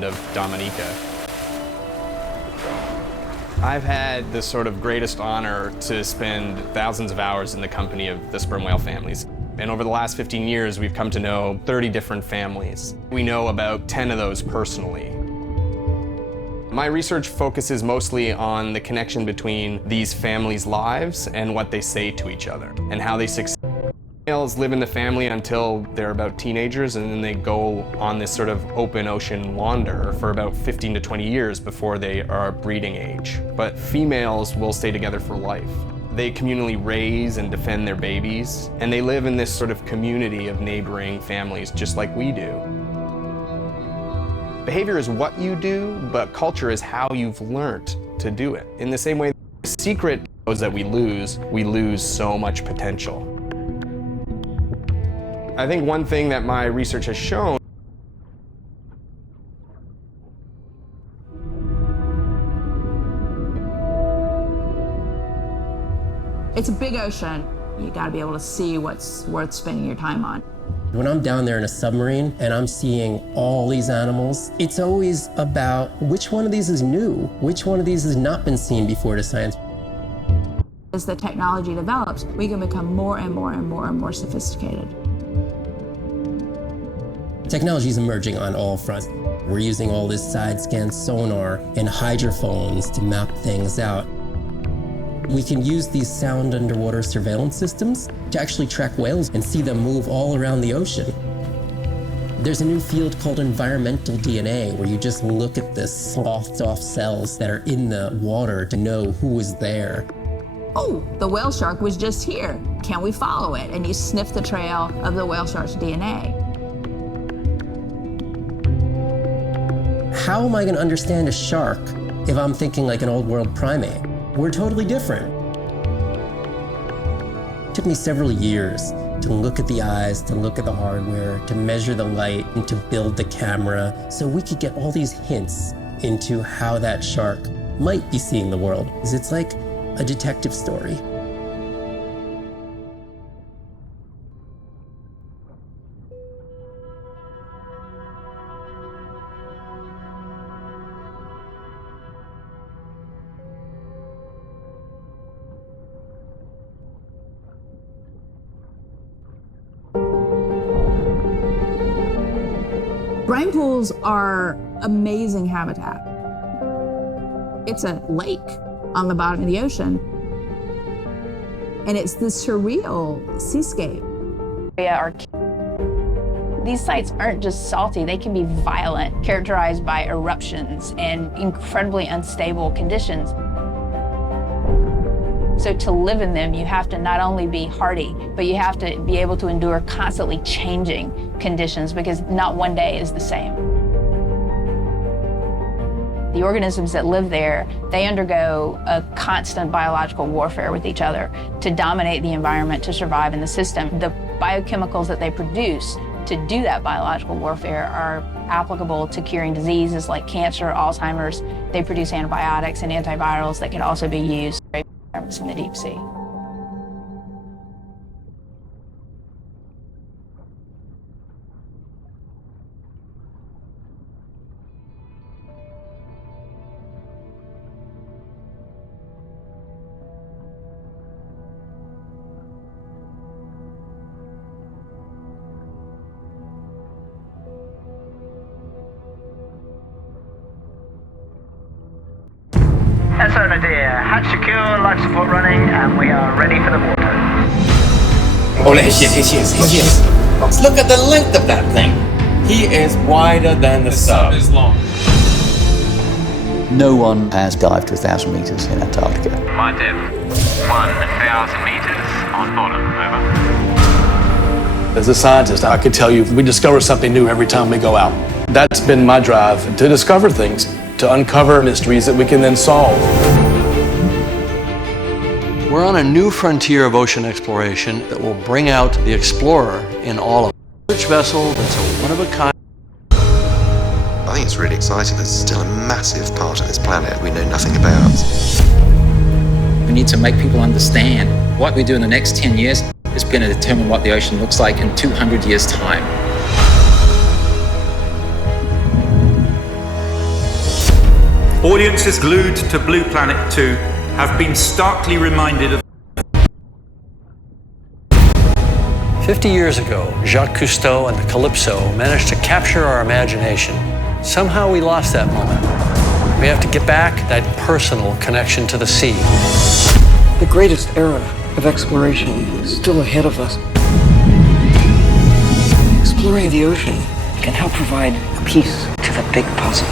of Dominica. I've had the sort of greatest honor to spend thousands of hours in the company of the sperm whale families. And over the last 15 years, we've come to know 30 different families. We know about 10 of those personally. My research focuses mostly on the connection between these families' lives and what they say to each other, and how they succeed. Whales live in the family until they're about teenagers, and then they go on this sort of open ocean wander for about 15 to 20 years before they are breeding age. But females will stay together for life. They communally raise and defend their babies, and they live in this sort of community of neighboring families just like we do. Behavior is what you do, but culture is how you've learned to do it. In the same way, the secret is that we lose so much potential. I think one thing that my research has shown it's a big ocean. You gotta be able to see what's worth spending your time on. When I'm down there in a submarine and I'm seeing all these animals, it's always about which one of these is new, which one of these has not been seen before to science. As the technology develops, we can become more and more and more and more sophisticated. Technology is emerging on all fronts. We're using all this side-scan sonar and hydrophones to map things out. We can use these sound underwater surveillance systems to actually track whales and see them move all around the ocean. There's a new field called environmental DNA, where you just look at the slothed off cells that are in the water to know who is there. Oh, the whale shark was just here. Can we follow it? And you sniff the trail of the whale shark's DNA. How am I going to understand a shark if I'm thinking like an old world primate? We're totally different. It took me several years to look at the eyes, to look at the hardware, to measure the light, and to build the camera so we could get all these hints into how that shark might be seeing the world. Because it's like a detective story. Brine pools are amazing habitat. It's a lake on the bottom of the ocean. And it's this surreal seascape. These sites aren't just salty, they can be violent, characterized by eruptions and incredibly unstable conditions. So to live in them, you have to not only be hardy, but you have to be able to endure constantly changing conditions, because not one day is the same. The organisms that live there, they undergo a constant biological warfare with each other to dominate the environment, to survive in the system. The biochemicals that they produce to do that biological warfare are applicable to curing diseases like cancer, Alzheimer's. They produce antibiotics and antivirals that can also be used in the deep sea. SO Nadir, hatch secure, life support running, and we are ready for the water. Oh, yes. Look at the length of that thing. He is wider than the sub. Is long. No one has dived to 1,000 meters in Antarctica. My depth, 1,000 meters on bottom, over. As a scientist, I could tell you we discover something new every time we go out. That's been my drive, to discover things, to uncover mysteries that we can then solve. We're on a new frontier of ocean exploration that will bring out the explorer in all of it. Research vessel that's a one-of-a-kind. I think it's really exciting. There's still a massive part of this planet we know nothing about. We need to make people understand what we do in the next 10 years is going to determine what the ocean looks like in 200 years' time. Audiences glued to Blue Planet 2 have been starkly reminded of 50 years ago, Jacques Cousteau and the Calypso managed to capture our imagination. Somehow we lost that moment. We have to get back that personal connection to the sea. The greatest era of exploration is still ahead of us. Exploring the ocean can help provide a piece to the big puzzle.